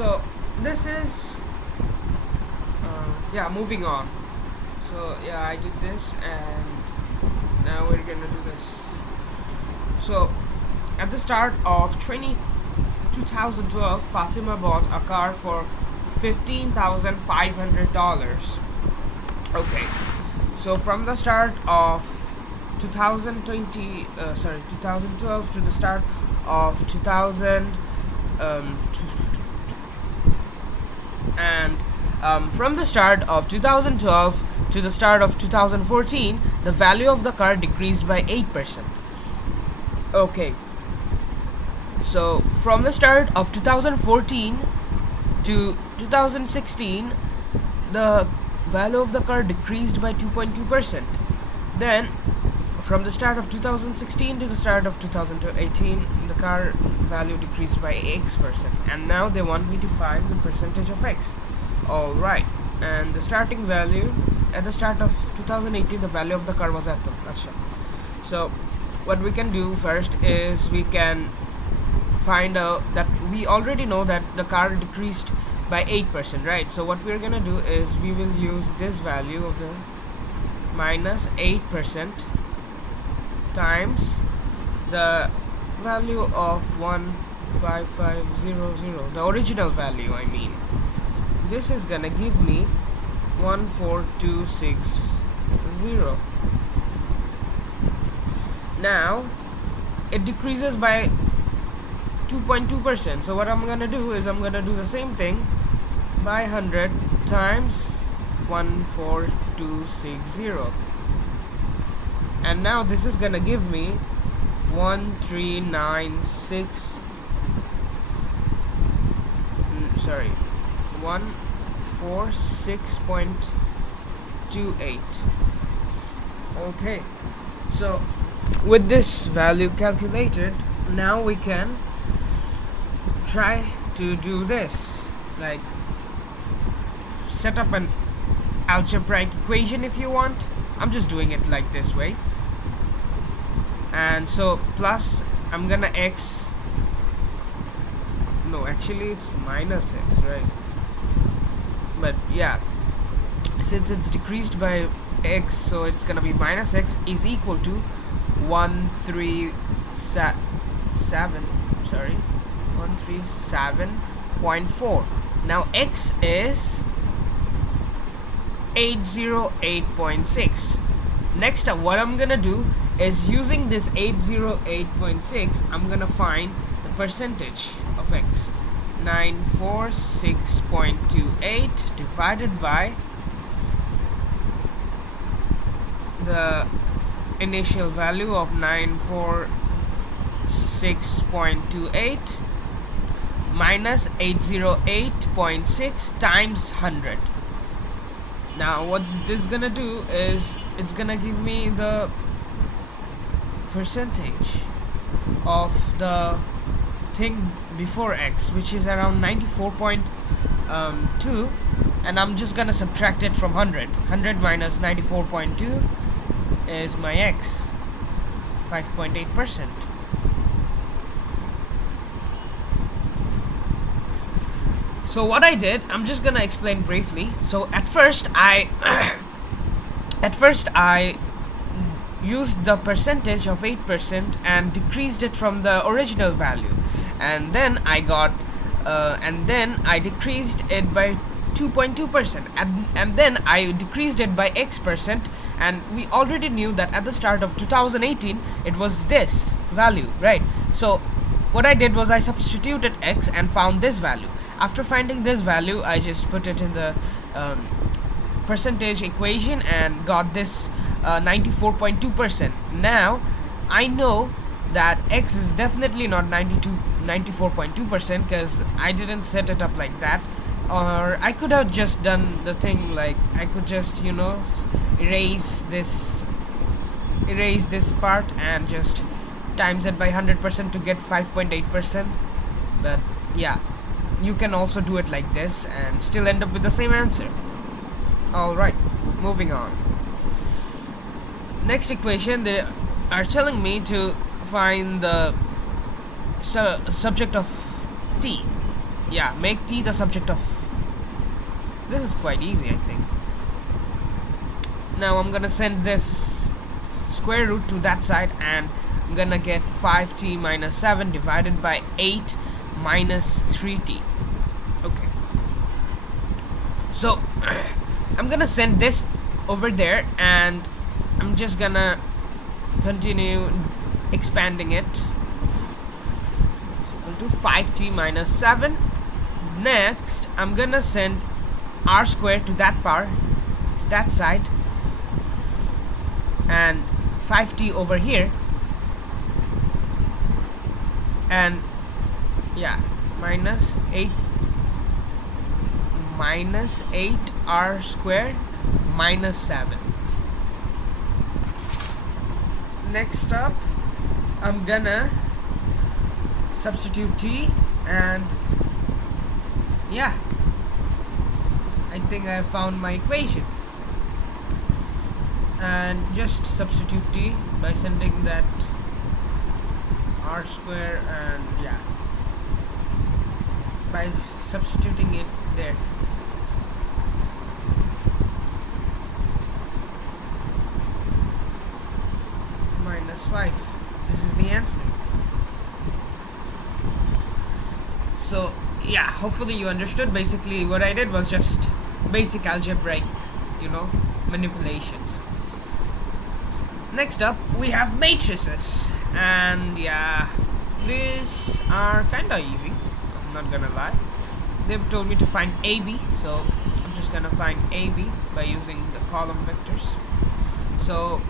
So this is moving on. So yeah, I did this, and now we're gonna do this. So at the start of 2012, Fatima bought a car for $15,500. Okay, so from the start of 2012 to the start of 2000, and from the start of 2012 to the start of 2014, the value of the car decreased by 8%. Okay, so from the start of 2014 to 2016, the value of the car decreased by 2.2%. Then from the start of 2016 to the start of 2018, the car value decreased by X%, and now they want me to find the percentage of X. Alright, and the starting value at the start of 2018, the value of the car was at the so what we can do first is we can find out that we already know that the car decreased by 8%, right? So what we're gonna do is we will use this value of the minus 8% times the value of 15500, the original value, I mean. This is gonna give me 14260. Now it decreases by 2.2%. So what I'm gonna do is I'm gonna do the same thing by 100 times 14260, and now this is gonna give me 1396 146.28. Okay, so with this value calculated, now we can try to do this, like set up an algebraic equation if you want. I'm just doing it like this way, and so plus I'm gonna x, no, actually it's minus x, right? But yeah, since it's decreased by x, so it's gonna be minus x is equal to 137.4. Now x is 808.6. Next up, what I'm gonna do is using this 808.6, I'm gonna find the percentage of x. 946.28 divided by the initial value of 946.28 minus 808.6 times 100. Now what's this gonna do is it's gonna give me the percentage of the thing before x, which is around 94.2, and I'm just gonna subtract it from 100. 100 minus 94.2 is my x, 5.8%. So what I did, I'm just gonna explain briefly. So at first I used the percentage of 8% and decreased it from the original value, and then I decreased it by 2.2%, and then I decreased it by x%, and we already knew that at the start of 2018 it was this value, right? So what I did was I substituted x and found this value. After finding this value, I just put it in the percentage equation and got this 94.2%. Now I know that x is definitely not 94.2% because I didn't set it up like that. Or I could have just done the thing like I could just erase this part and just times it by 100% to get 5.8%. But yeah, you can also do it like this and still end up with the same answer. Alright, moving on. Next equation, they are telling me to find the subject of t. yeah, make t the subject of. This is quite easy, I think. Now I'm gonna send this square root to that side, and I'm gonna get 5t minus 7 divided by 8 minus 3t. Okay. So I'm gonna send this over there, and I'm just gonna continue expanding it. It's equal to 5t minus 7. Next, I'm gonna send r squared to that power, to that side, and 5t over here, and yeah, minus 8 r squared minus 7. Next up, I'm gonna substitute t, and yeah, I think I found my equation. And just substitute t by sending that r square, and yeah, by substituting it there. Minus 5. This is the answer. So yeah, hopefully you understood. Basically what I did was just basic algebraic, manipulations. Next up, we have matrices, and yeah, these are kinda easy, I'm not gonna lie. They've told me to find AB, so I'm just gonna find AB by using the column vectors. So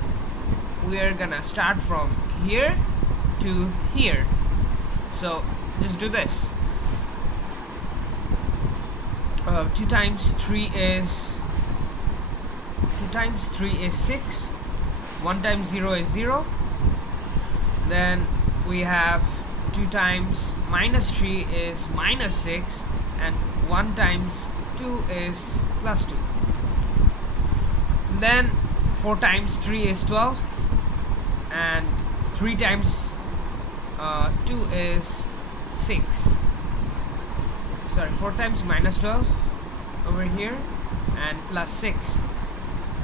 we're gonna start from here to here. So just do this. 2 times 3 is 6. 1 times 0 is 0. Then we have 2 times minus 3 is minus 6, and 1 times 2 is plus 2. Then 4 times 3 is 12, and 3 times 2 is 6. Sorry, 4 times minus 12 over here, and plus 6.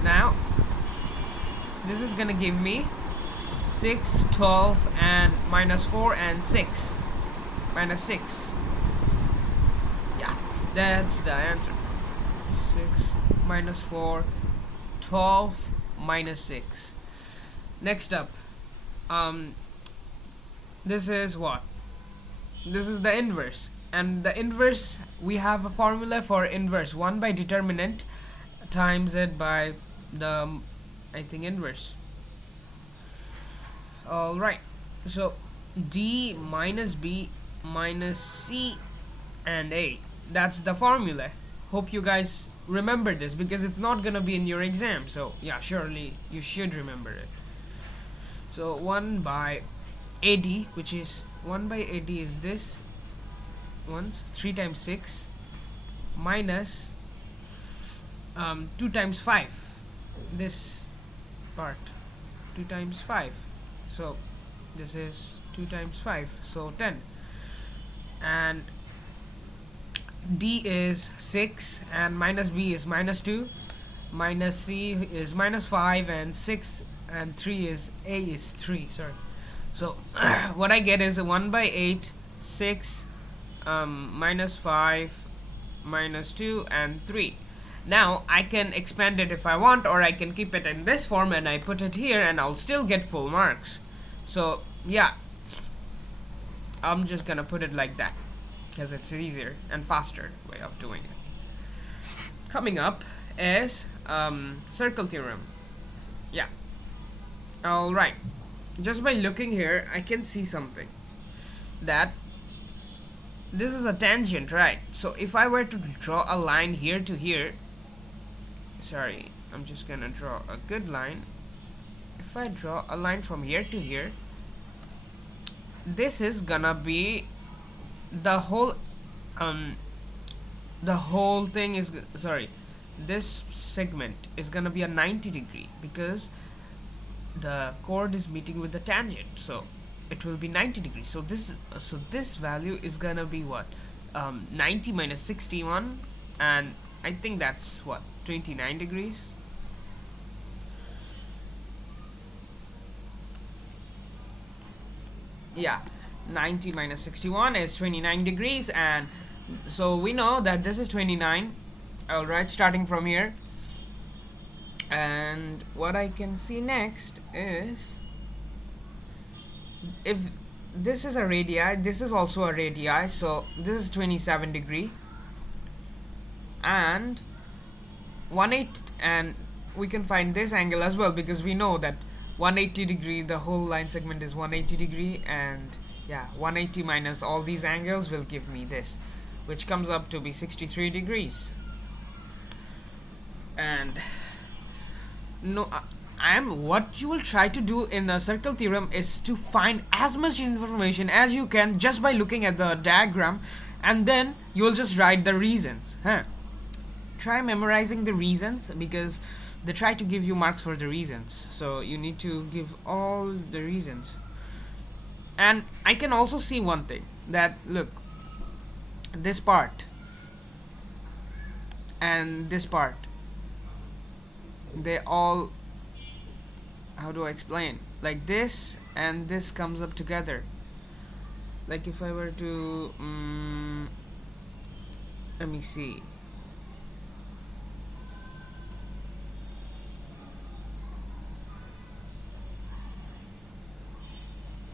Now this is gonna give me 6, 12, and minus 4, and 6. Minus 6. Yeah, that's the answer. 6 minus 4, 12 minus 6. Next up, this is what? This is the inverse. And the inverse, we have a formula for inverse. 1 by determinant times it by the, I think, inverse. Alright, so D minus B minus C and A. That's the formula. Hope you guys remember this, because it's not gonna be in your exam. So yeah, surely you should remember it. So 1 by AD, which is 1 by AD is this once 3 times 6 minus 2 times 5, this part, 2 times 5. So this is 2 times 5, so 10. And D is 6, and minus B is minus 2, minus C is minus 5, and 6 and 3 is A is 3. Sorry. So what I get is a 1 by 8, 6, minus 5, minus 2, and 3. Now I can expand it if I want, or I can keep it in this form and I put it here, and I'll still get full marks. So yeah, I'm just gonna put it like that because it's easier and faster way of doing it. Coming up is circle theorem. Yeah. Alright, just by looking here I can see something, that this is a tangent, right? So if I were to draw a line here to here, sorry, I'm just gonna draw a good line. If I draw a line from here to here, this is gonna be the whole thing is, sorry, this segment is gonna be a 90 degree, because the chord is meeting with the tangent, so it will be 90 degrees. So this value is gonna be what? 90 minus 61, and I think that's what, 29 degrees. Yeah, 90 minus 61 is 29 degrees, and so we know that this is 29. All right, starting from here. And what I can see next is, if this is a radii, this is also a radii, so this is 27 degree and 180, and we can find this angle as well, because we know that 180 degree, the whole line segment is 180 degree, and yeah, 180 minus all these angles will give me this, which comes up to be 63 degrees. And no, what you will try to do in a circle theorem is to find as much information as you can just by looking at the diagram, and then you will just write the reasons. Try memorizing the reasons, because they try to give you marks for the reasons, so you need to give all the reasons. And I can also see one thing, that look, this part and this part, they all, how do I explain, like this and this comes up together. Like if I were to let me see,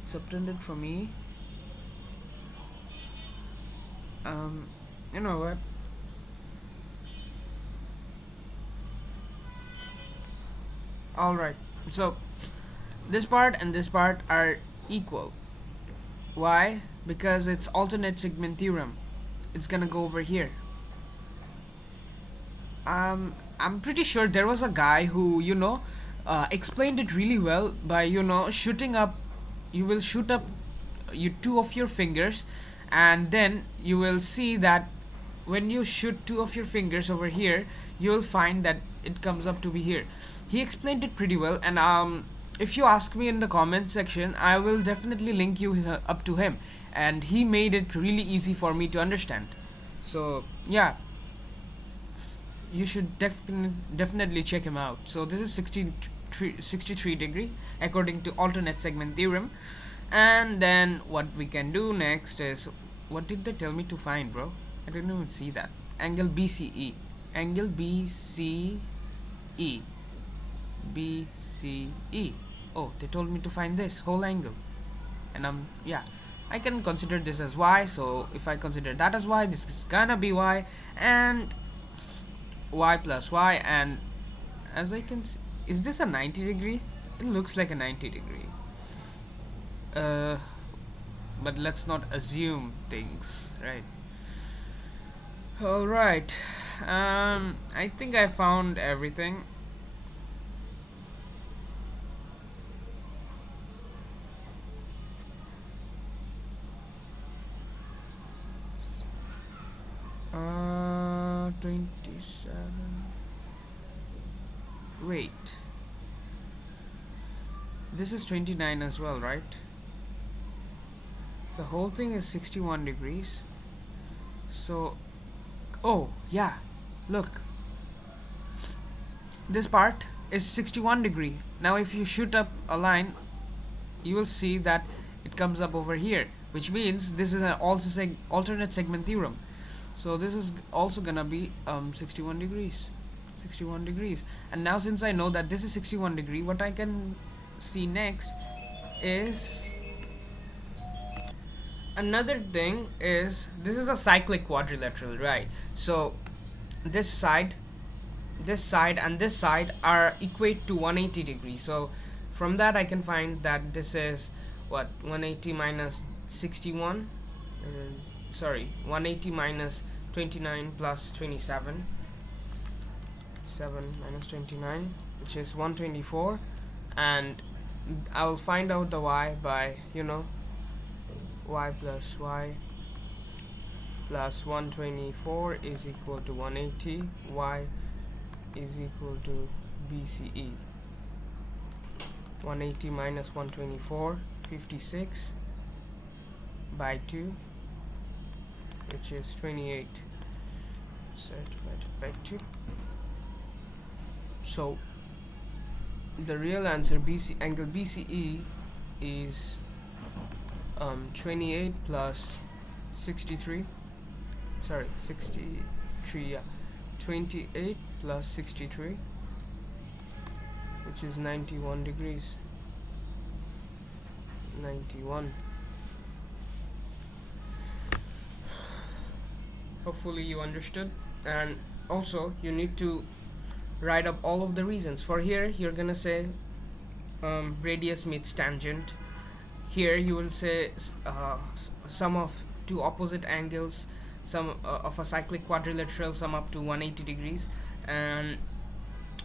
subtended for me. You know what, alright, so this part and this part are equal. Why? Because it's alternate segment theorem. It's gonna go over here. I'm pretty sure there was a guy who, explained it really well by, shooting up. You will shoot up two of your fingers, and then you will see that when you shoot two of your fingers over here, you will find that it comes up to be here. He explained it pretty well, and if you ask me in the comment section, I will definitely link you up to him, and he made it really easy for me to understand. So yeah, you should definitely check him out. So this is 63 degree according to alternate segment theorem. And then what we can do next is, what did they tell me to find, bro? I didn't even see that. Angle BCE. Angle BCE. BCE. Oh, they told me to find this whole angle. And yeah, I can consider this as y. So if I consider that as y, this is gonna be y, and y plus y. And as I can see, is this a 90 degree? It looks like a 90 degree. But let's not assume things, right? Alright. I think I found everything. Uh, 27. Wait. This is 29 as well, right? The whole thing is 61 degrees. So, oh, yeah. Look. This part is 61 degree. Now if you shoot up a line, you will see that it comes up over here, which means this is an alternate segment theorem. So this is also gonna be 61 degrees. 61 degrees. And now since I know that this is 61 degree, what I can see next is, another thing is, this is a cyclic quadrilateral, right? So this side, and this side are equate to 180 degrees. So from that I can find that this is what, 180 minus 61, 180 minus 29 plus 27, 7 minus 29, which is 124. And I'll find out the y by, y plus 124 is equal to 180. Y is equal to BCE. 180 minus 124, 56 by 2, which is 28 divided by 2. So the real answer, angle BCE, is 28 plus 63. Sorry, 63. Yeah, 28 plus 63, which is 91 degrees. 91. Hopefully you understood, and also you need to write up all of the reasons. For here, you're gonna say radius meets tangent. Here you will say sum of two opposite angles, sum of a cyclic quadrilateral sum up to 180 degrees, and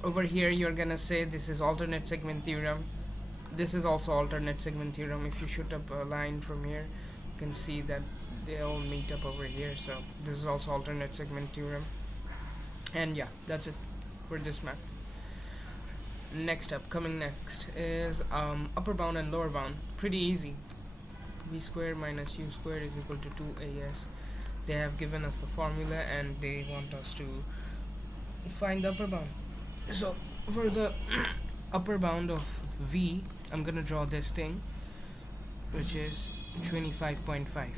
over here you're gonna say this is alternate segment theorem. This is also alternate segment theorem. If you shoot up a line from here, you can see that they all meet up over here. So this is also alternate segment theorem. And yeah, that's it for this math. Coming next is upper bound and lower bound. Pretty easy. V squared minus u squared is equal to 2as. They have given us the formula and they want us to find the upper bound. So for the upper bound of v, I'm gonna draw this thing, which is 25.5.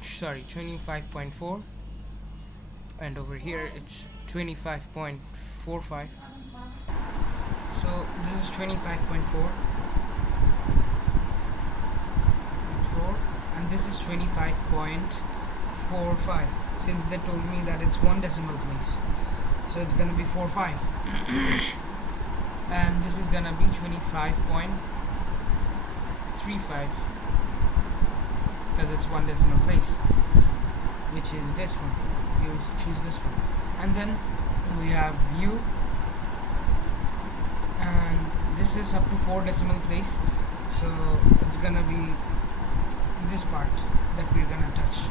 Sorry, 25.4, and over here it's 25.45. So this is 25.4, and this is 25.45. Since they told me that it's one decimal place, so it's gonna be 45. And this is gonna be 25.35 because it's one decimal place, which is this one. You choose this one, and then we have u, and this is up to 4 decimal place, so it's gonna be this part that we're gonna touch.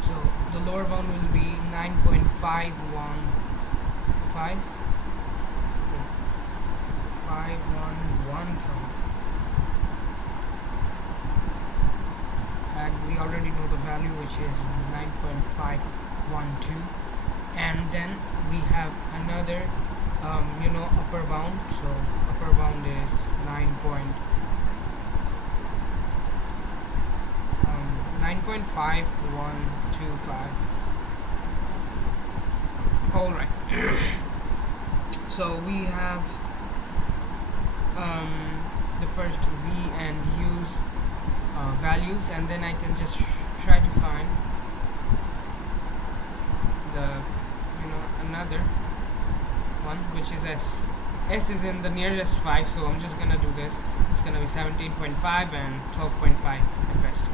So the lower bound will be 9.515. And we already know the value, which is 9.512. And then we have another upper bound. So upper bound is 9.5125. All right. So we have the first v and u's values, and then I can just try to find the another one, which is s. S is in the nearest 5, so I'm just gonna do this. It's gonna be 17.5 and 12.5 at best.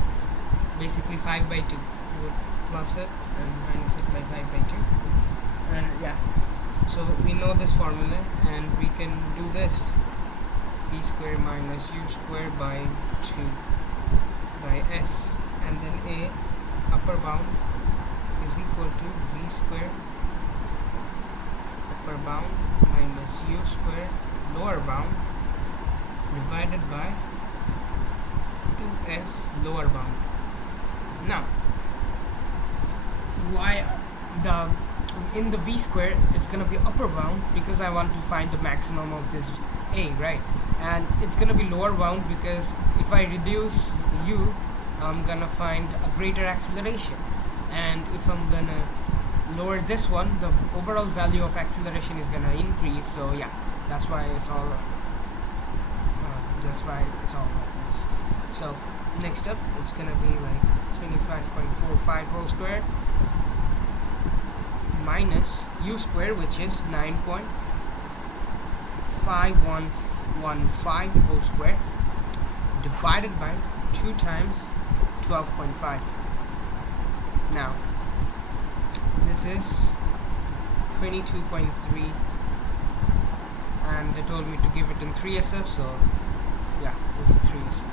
Basically 5 by 2. We would plus it and minus it by 5 by 2. And yeah, so we know this formula, and we can do this. V squared minus u squared by 2 by s, and then a upper bound is equal to v squared upper bound minus u squared lower bound divided by 2s lower bound. Now, why in the v square it's gonna be upper bound? Because I want to find the maximum of this a, right? And it's gonna be lower bound because if I reduce u, I'm gonna find a greater acceleration, and if I'm gonna lower this one, the overall value of acceleration is gonna increase. So yeah, that's why it's all like this. So next up, it's gonna be like 25.45 whole square minus u square, which is 9.5115 whole square divided by 2 times 12.5. Now this is 22.3, and they told me to give it in 3SF, so yeah, this is 3SF.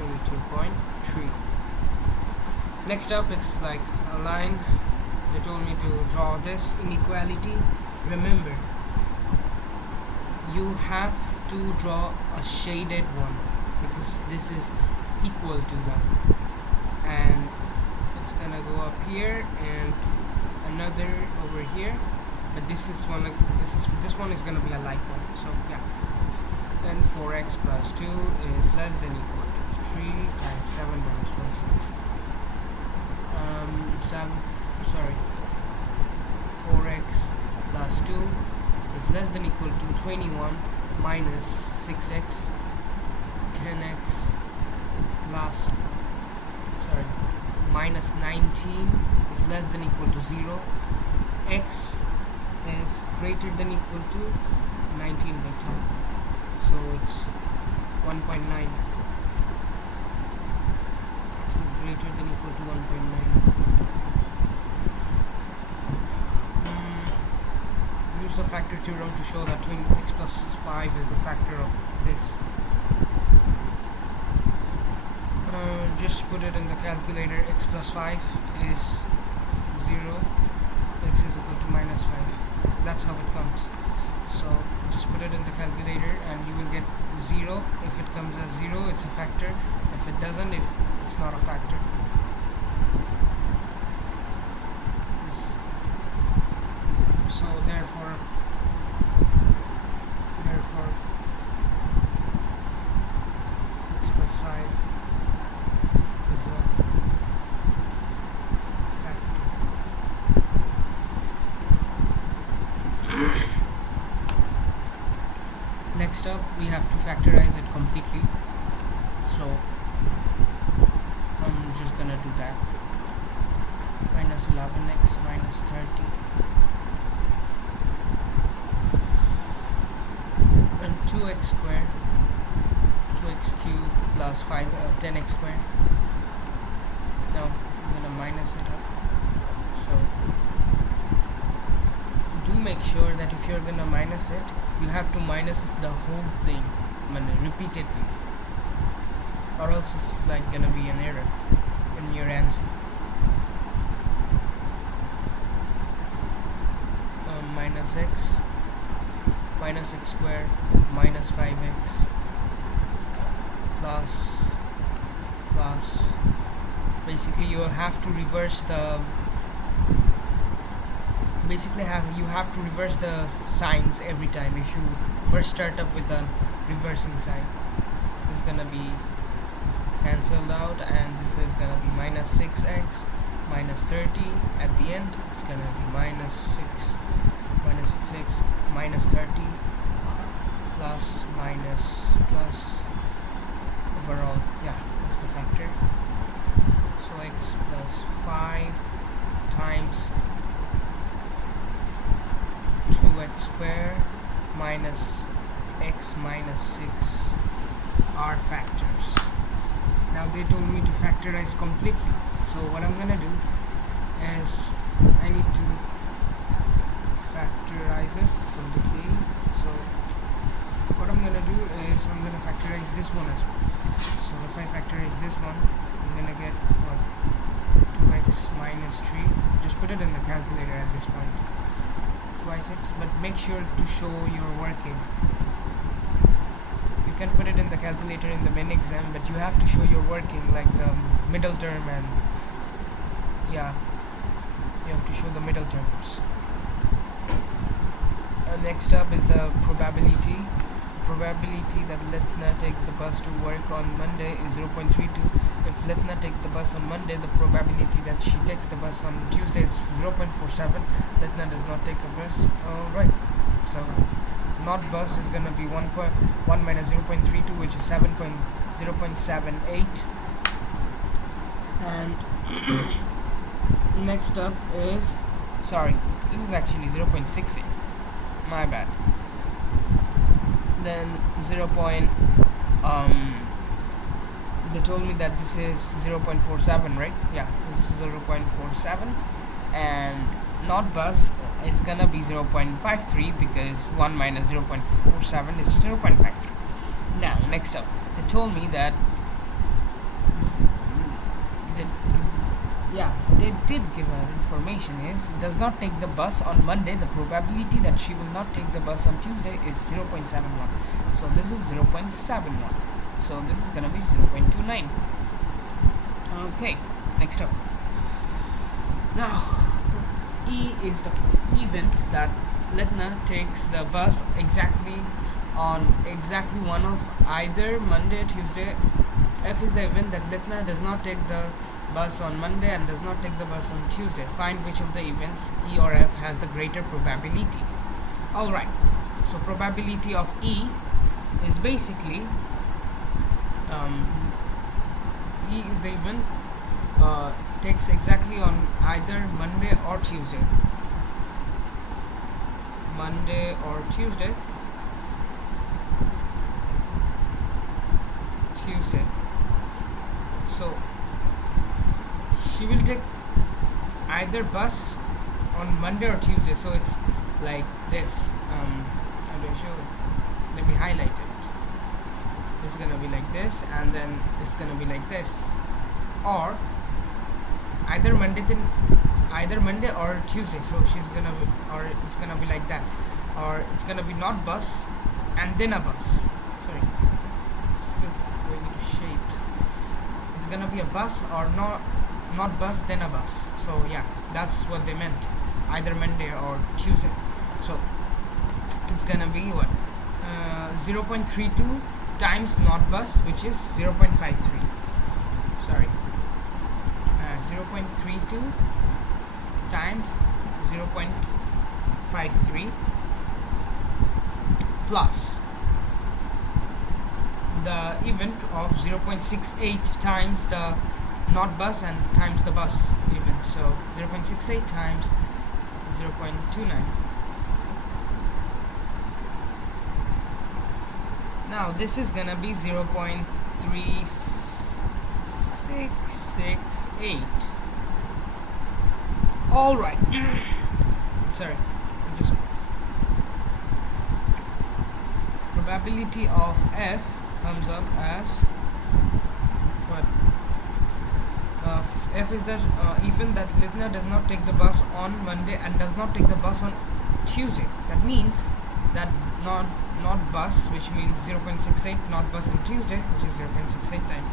22.3. Next up, it's like a line. They told me to draw this inequality. Remember, you have to draw a shaded one because this is equal to that, and it's gonna go up here and another over here, but this one is gonna be a like one. So yeah, then 4x plus 2 is less than equal to 3 times 7 minus 26. 4x plus 2 is less than equal to 21 minus 6x. 10x plus minus 19 is less than equal to 0. X is greater than equal to 19 by 10, so it's 1.9. X is greater than equal to 1.9. Use the factor theorem to show that x plus 5 is the factor of this. Just put it in the calculator. X plus 5 is 0. X is equal to minus 5. That's how it comes. So just put it in the calculator and you will get 0. If it comes as 0, it's a factor. If it doesn't, it's not a factor. So therefore x plus 5 is a factor. Next up, we have to factorize it completely. So I'm just gonna do that. Minus 11x minus 30 and 2x squared, 2x cubed plus 10x squared. Now I'm gonna minus it up. So do make sure that if you're gonna minus it, you have to minus the whole thing repeatedly, or else it's like gonna be an error in your answer. Minus x squared minus 5x plus basically you have to reverse the signs every time. If you first start up with a reversing sign, it's gonna be cancelled out, and this is gonna be minus 6x minus 30. At the end, it's gonna be minus 6x minus 30 plus overall, yeah, that's the factor. So x plus 5 times 2x squared minus x minus 6 are factors. Now they told me to factorize completely, so what I'm gonna do is I need to factorize it completely. So what I'm gonna do is I'm gonna factorize this one as well. So if I factorize this one, I'm gonna get what, 2x minus 3. Just put it in the calculator at this point. 2y6, but make sure to show your working. You can put it in the calculator in the main exam, but you have to show your working, like the middle term, and yeah, you have to show the middle terms. Next up is the probability. Probability that Letna takes the bus to work on Monday is 0.32. If Letna takes the bus on Monday, the probability that she takes the bus on Tuesday is 0.47. Letna does not take a bus. Alright, so not bus is gonna be 1 minus 0.32, which is 0.78. And next up is, this is actually 0.68. My bad. Then they told me that this is 0.47, right? Yeah, this is 0.47, and not bus is gonna be 0.53, because 1 minus 0.47 is 0.53. Now next up, they told me that they did give her information is does not take the bus on Monday. The probability that she will not take the bus on Tuesday is 0.71. So this is 0.71. So this is gonna be 0.29. Okay, next up. Now, E is the event that Letna takes the bus exactly one of either Monday or Tuesday. F is the event that Letna does not take the bus on Monday and does not take the bus on Tuesday. Find which of the events, E or F, has the greater probability. Alright, so probability of E is basically E is the event takes exactly on either Monday or Tuesday. Monday or Tuesday. So she will take either bus on Monday or Tuesday. So it's like this. How do I show it? Let me highlight it. It's gonna be like this, and then it's gonna be like this, or either Monday or Tuesday. So she's gonna be, or it's gonna be like that, or it's gonna be not bus and then a bus. Sorry, it's just going into shapes. It's gonna be a bus or not bus then a bus. So yeah, that's what they meant, either Monday or Tuesday. So it's gonna be what 0.32 times not bus, which is 0.53. Sorry, 0.32 times 0.53 plus the event of 0.68 times the not bus and times the bus event. So 0.68 times 0.29. Now this is gonna be 0.3668. Alright. Sorry, just probability of F comes up as what? F is the event that Litna does not take the bus on Monday and does not take the bus on Tuesday. That means that not bus, which means 0.68, not bus on Tuesday, which is 0.68 times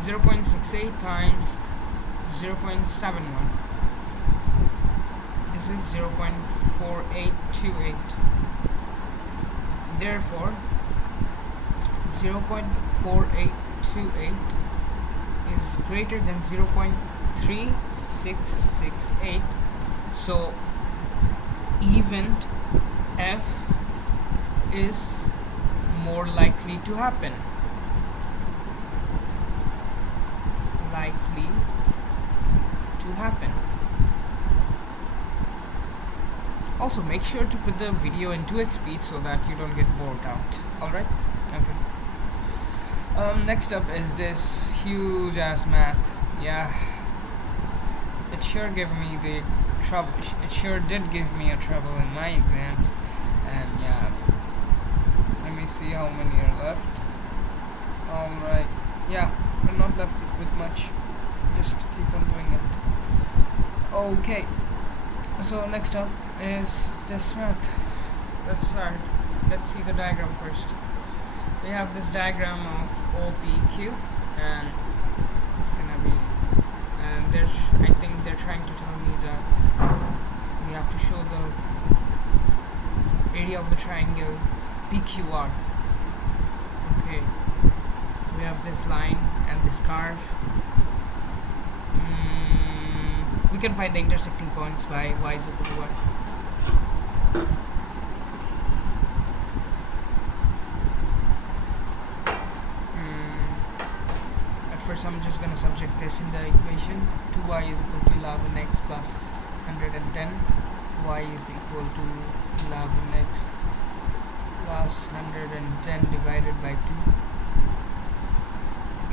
0.68 times 0.71. This is 0.4828. Therefore 0.4828 is greater than 0.3668. So event F is more likely to happen. Also, make sure to put the video in 2x speed so that you don't get bored out. Alright? Okay. Next up is this huge ass math. Yeah. It sure gave me the trouble. It sure did give me a trouble in my exams. And yeah. Let me see how many are left. Alright. Yeah, we're not left with much. Just keep on doing it. Okay. So next up is this math. Let's start. Let's see the diagram first. We have this diagram of OPQ, and it's gonna be, and I think they're trying to tell me that we have to show the area of the triangle PQR. Okay, we have this line and this curve. We can find the intersecting points by y is equal to y. At first I'm just gonna subject this in the equation. 2y is equal to 11x plus 110. Y is equal to 11x plus 110 divided by 2.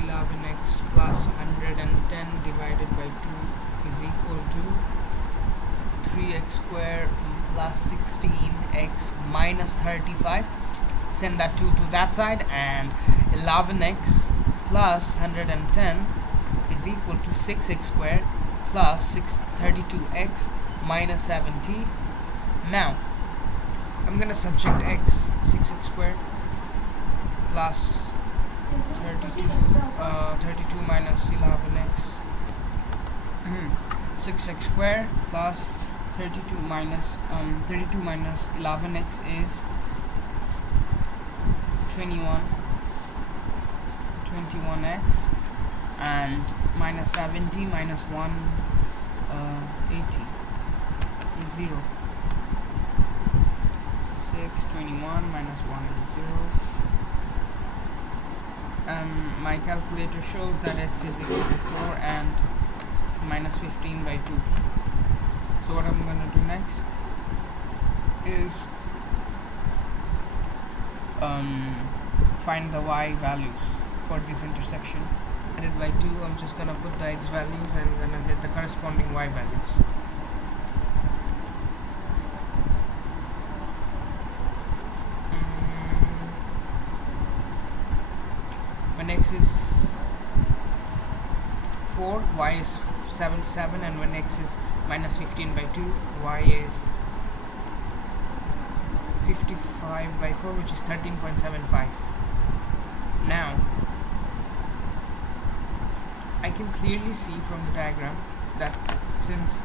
11x plus 110 divided by 2 is equal to 3x squared plus 16x minus 35. Send that 2 to that side, and 11x plus 110 is equal to 6x squared plus 32x minus 70. Now I'm gonna subject x 6x squared plus 32 minus 11x 6x squared plus 32 minus 11x is 21x, and minus 70 minus 180 is 0. 621 minus 180. My calculator shows that x is equal to 4 and minus 15 by 2. So what I'm going to do next is find the y values for this intersection. Divided by 2, I'm just going to put the x values and I'm going to get the corresponding y values. When x is 4, y is 77, and when x is minus 15 by 2, y is 55 by 4, which is 13.75. Now I can clearly see from the diagram that since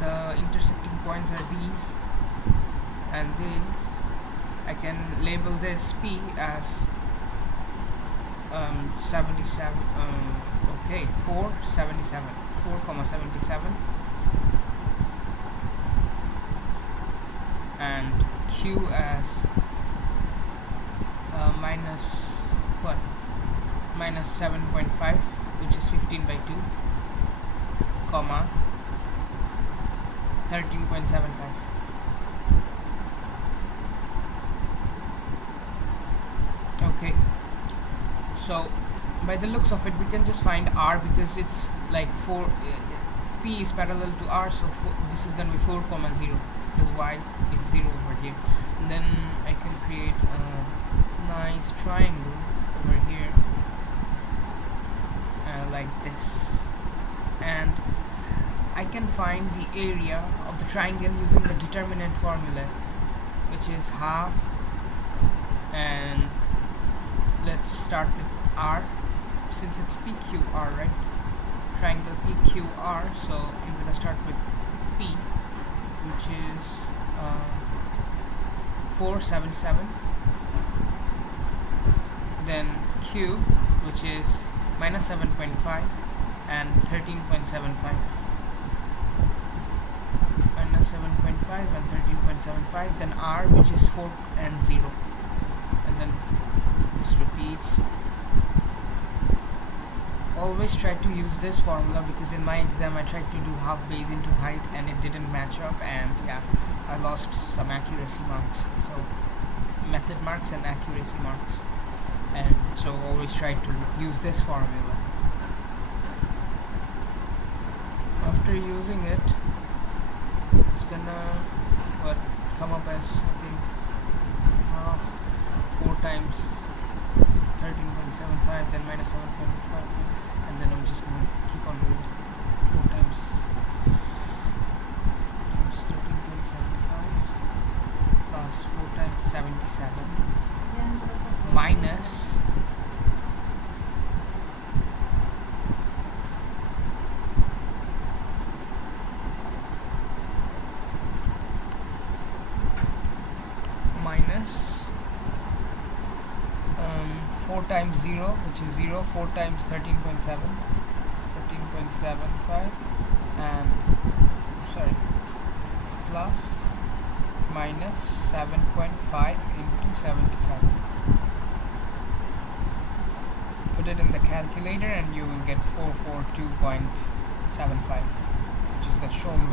the intersecting points are these and these, I can label this P as 77, 4,77, and Q as minus 7.5, which is 15 by 2, comma 13.75. Okay, so by the looks of it we can just find R, because it's like 4, P is parallel to R, so this is going to be 4, 0, because Y is 0 over here. And then I can create a nice triangle over here like this, and I can find the area of the triangle using the determinant formula, which is half, and let's start with R, since it's PQR, right? Triangle PQR, so I'm gonna start with P, which is 477, then Q, which is minus 7.5 and 13.75, minus 7.5 and 13.75, then R, which is 4 and 0, and then this repeats. Always try to use this formula, because in my exam I tried to do half base into height and it didn't match up, and yeah, I lost some accuracy marks. So method marks and accuracy marks, and so always try to use this formula. After using it, it's gonna come up as, I think, half, 4 times 13.75, then minus 7.5, and then I'm just gonna keep on doing 4 times 13.75 plus 4 times 77 minus minus 4 times 0, which is 0, 4 times 13.75, and plus minus 7.5 into 77. Put it in the calculator and you will get 442.75, which is the shown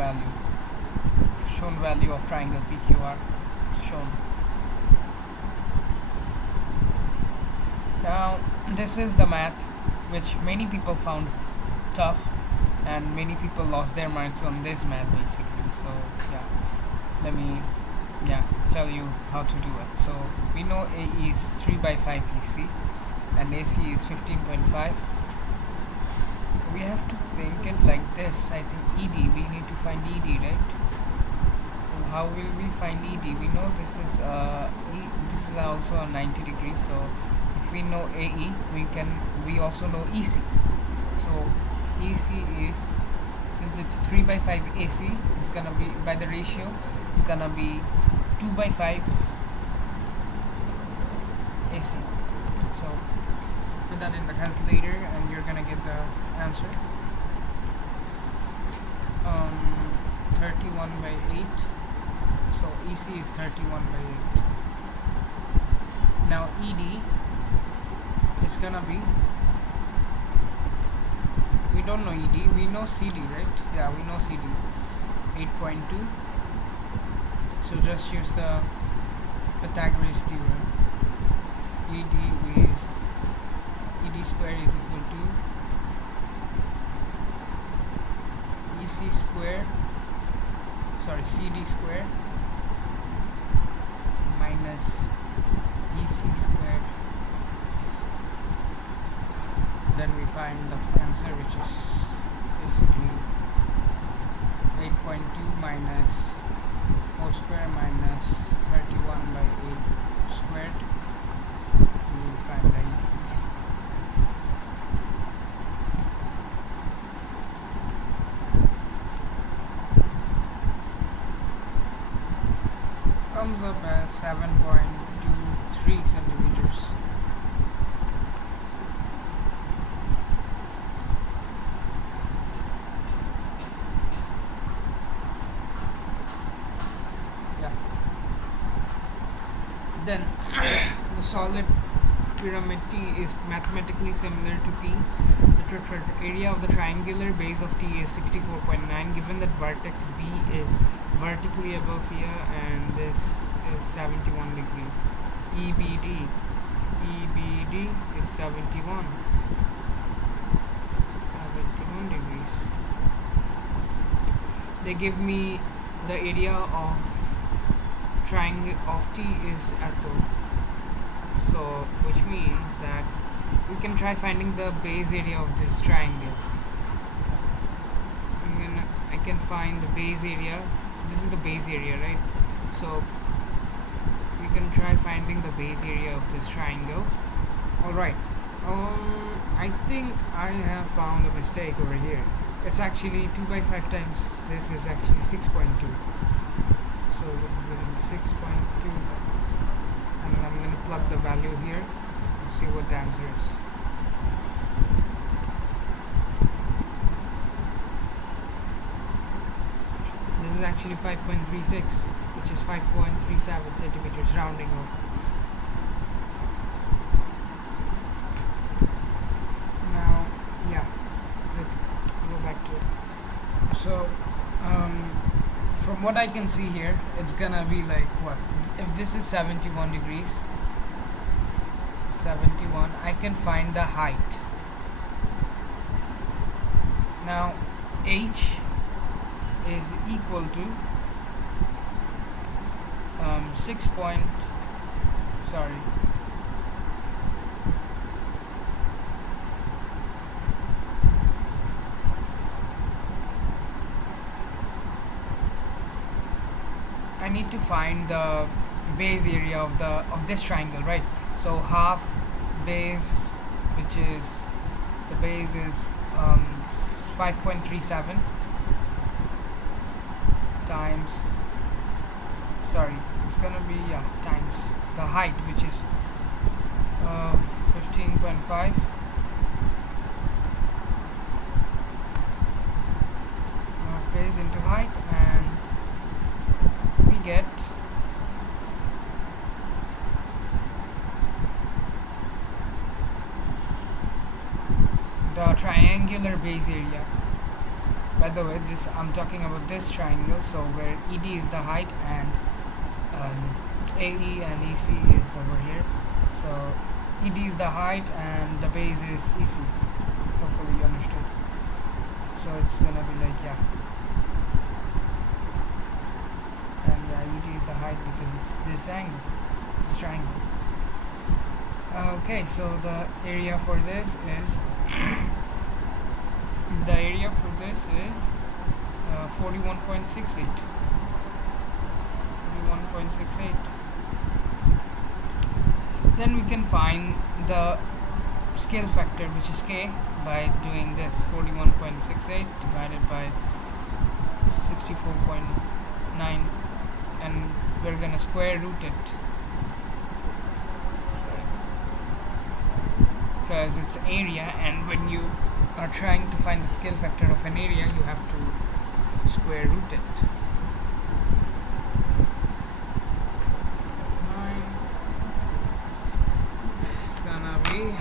value of triangle PQR shown. Now this is the math which many people found tough, and many people lost their marks on this math basically. So yeah, let me tell you how to do it. So we know AE is 3 by 5 AC and AC is 15.5. We have to think it like this. I think ED, we need to find ED, right? how will we find ED? We know this is this is also a 90 degrees. So if we know AE, we also know EC. So EC is, since it's 3/5 AC, it's gonna be, by the ratio, it's gonna be 2/5 AC. So put that in the calculator and you're gonna get the answer. 31/8. So EC is 31/8. Now ED is gonna be, we don't know ED, we know CD, right? Yeah, we know CD, 8.2. So just use the Pythagoras theorem. ED square is equal to EC square, sorry, CD square minus EC square. Then we find the answer, which is basically 8.2 minus whole square minus 31/8 squared. We will find the EC. Comes up as 7.23 centimeters. Then the solid pyramid T is mathematically similar to P. The area of the triangular base of T is 64.9, given that vertex B is vertically above here and this is 71 degree. EBD is 71 degrees. They give me the area of triangle of T is atto, so which means that we can try finding the base area of this triangle. I can find the base area. This is the base area, right? So we can try finding the base area of this triangle. Alright, I think I have found a mistake over here. It's actually 2/5 times this is actually 6.2. So this is going to be 6.2, and I'm going to plug the value here and see what the answer is. This is actually 5.36, which is 5.37 centimeters, rounding off. Now, yeah, let's go back to it. So, from what I can see here, it's gonna be like what? If this is 71 degrees, 71, I can find the height. Now, H is equal to 6 point, sorry, I need to find the base area of this triangle, right? So half base, which is the base is 5.37 times, sorry, it's gonna be times the height, which is 15.5. Half base into height, and we get the triangular base area. By the way, this I'm talking about this triangle, so where ED is the height and AE and EC is over here. So ED is the height and the base is EC. Hopefully you understood. So it's gonna be like and ED is the height because it's this angle, this triangle. Okay, so the area for this is 41.68. 41.68. Then we can find the scale factor, which is k, by doing this. 41.68 divided by 64.9, and we're gonna square root it because it's area, and when you are trying to find the scale factor of an area, you have to square root it. 9 is gonna be,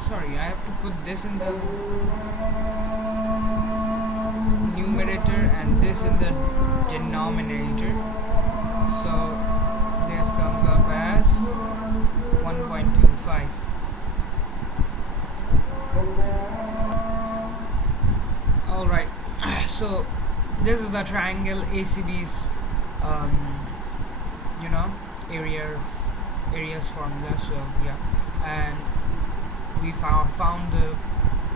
sorry, I have to put this in the numerator and this in the denominator, so this comes up as 1.25. Alright, so this is the triangle ACB's areas formula. So yeah, and we found the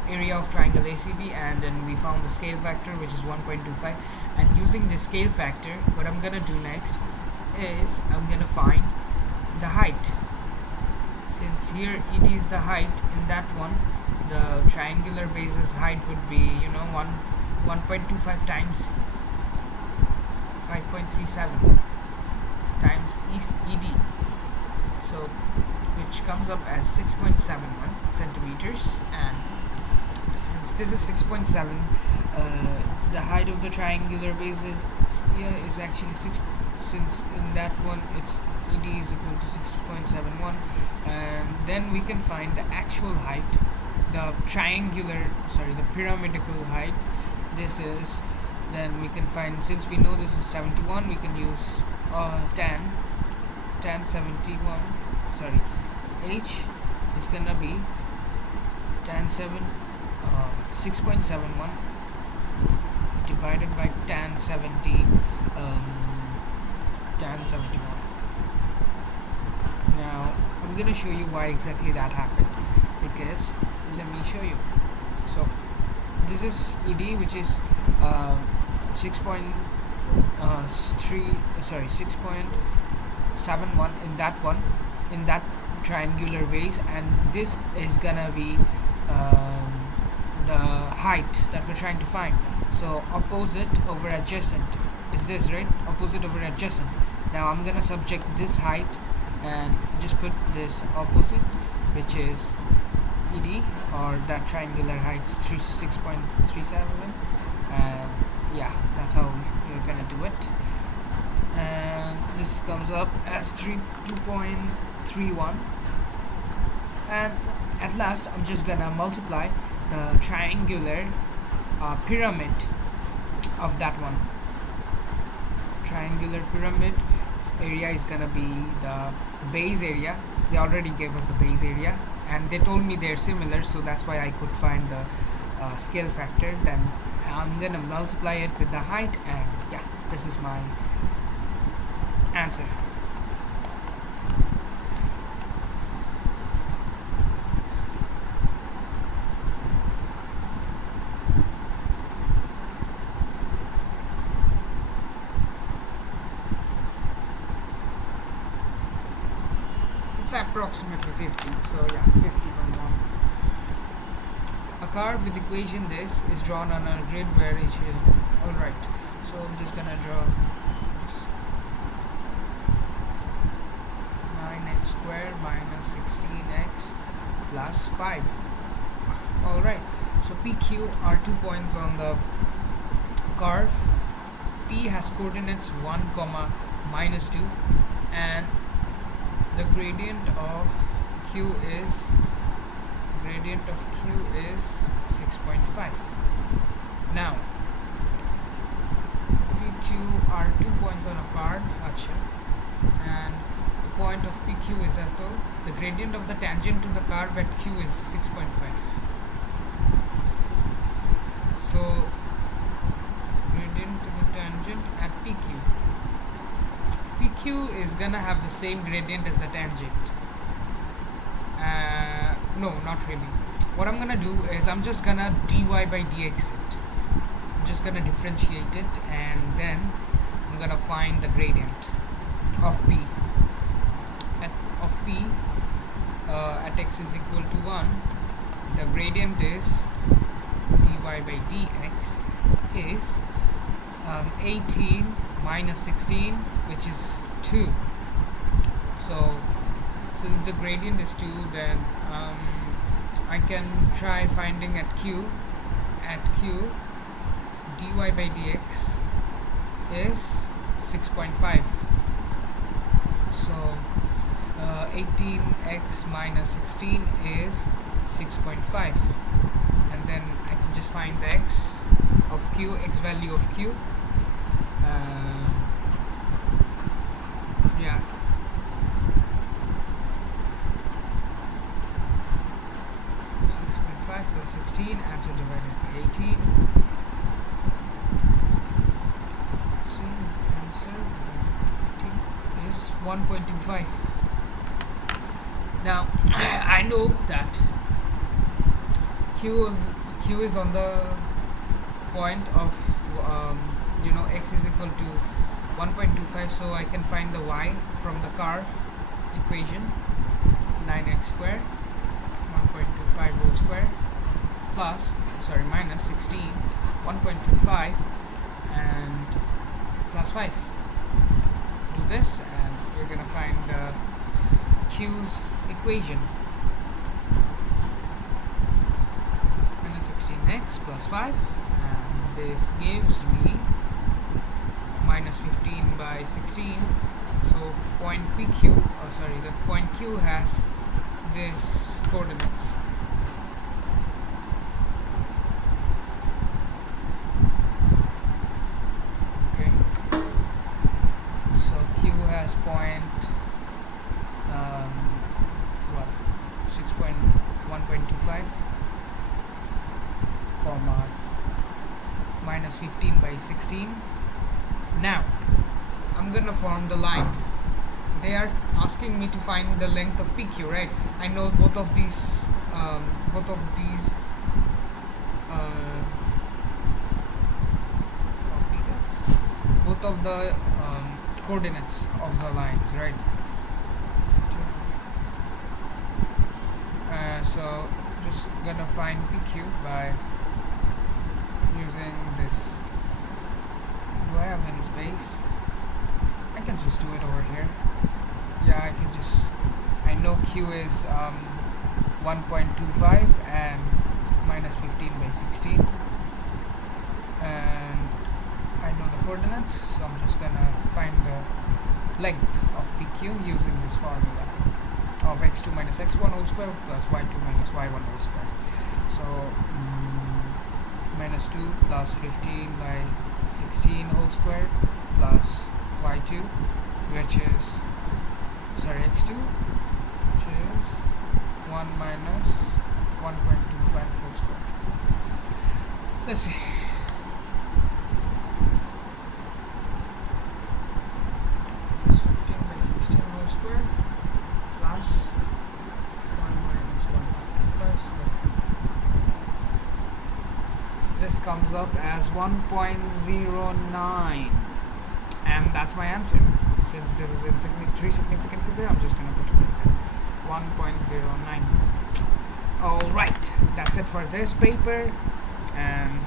area of triangle ACB, and then we found the scale factor, which is 1.25. And using the scale factor, what I'm gonna do next is I'm gonna find the height. Since here ED is the height, in that one the triangular base's height would be 1.25 times 5.37 times ED, so which comes up as 6.71 centimeters. And since this is 6.7, the height of the triangular base is actually 6, since in that one it's ED is equal to 6.71. And then we can find the actual height, the pyramidical height. This is, then we can find, since we know this is 71, we can use tan 71, sorry, H is gonna be tan 6.71 divided by tan 71. Now I'm gonna show you why exactly that happened, because let me show you. So this is ED, which is 6.71 in that triangular base, and this is gonna be the height that we're trying to find. So opposite over adjacent is this, right? Opposite over adjacent. Now I'm gonna subject this height and just put this opposite, which is ED, or that triangular height, 6.37, and yeah, that's how you're gonna do it. And this comes up as 2.31. And at last I'm just gonna multiply the triangular pyramid of that one. Triangular pyramid area is gonna be the base area. They already gave us the base area, and they told me they're similar, so that's why I could find the scale factor. Then I'm gonna multiply it with the height, and yeah, this is my answer. It's approximately 50, so yeah, 50.1. A curve with equation this is drawn on a grid where each is alright. So I'm just gonna draw this 9x squared minus 16x plus 5. Alright, so PQ are 2 points on the curve. P has coordinates 1, -2, and the gradient of Q is 6.5. Now PQ are 2 points on a curve, and the point of PQ is at the gradient of the tangent to the curve at Q is 6.5. So gradient to the tangent at PQ. PQ is gonna have the same gradient as the tangent. No, not really. What I'm gonna do is I'm just gonna dy by dx it. I'm just gonna differentiate it, and then I'm I'm gonna find the gradient of p. Of p at x is equal to 1, the gradient is dy by dx is 18 minus 16, which is 2. So since the gradient is 2, then I can try finding at q dy by dx is 6.5. So 18x minus 16 is 6.5, and then I can just find the x of q, x value of q. Yeah, plus 16, answer divided by 18. So answer divided by 18 is 1.25. Now I know that q is on the point of x is equal to 1.25, so I can find the y from the curve equation. 9x squared 1.25 whole square minus 16 1.25 and plus 5. Do this and you're gonna find q's equation. Minus 16x plus 5, and this gives me minus 15 by 16. So point PQ, the point Q has this coordinates. Okay, so Q has point 1.25 comma minus 15 by 16. Now I'm gonna form the line. They are asking me to find the length of PQ, right? I know both of these copy this, both of the coordinates of the lines, right? So just gonna find PQ by using this. Do I have any space? I can just do it over here. Yeah, I know Q is 1.25 and minus 15 by 16, and I know the coordinates, so I'm just gonna find the length of PQ using this formula of x2 minus x1 whole square plus y2 minus y1 whole square. So minus 2 plus 15 by 16 whole square plus y2, which is x2, which is 1 minus 1.25 whole square. Let's see. Plus 15 by 16 whole square plus 1 minus 1.25. So this comes up as 1.09, and that's my answer. Since this is a three significant figure, I'm just going to put it like that. 1.09. Alright, that's it for this paper. And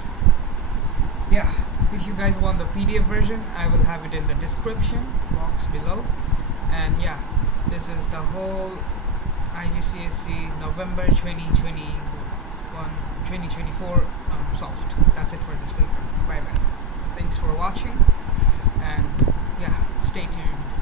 yeah, if you guys want the PDF version, I will have it in the description box below. And yeah, this is the whole IGCSE November 2024 solved. That's it for this paper. Bye bye. Thanks for watching, and yeah, stay tuned.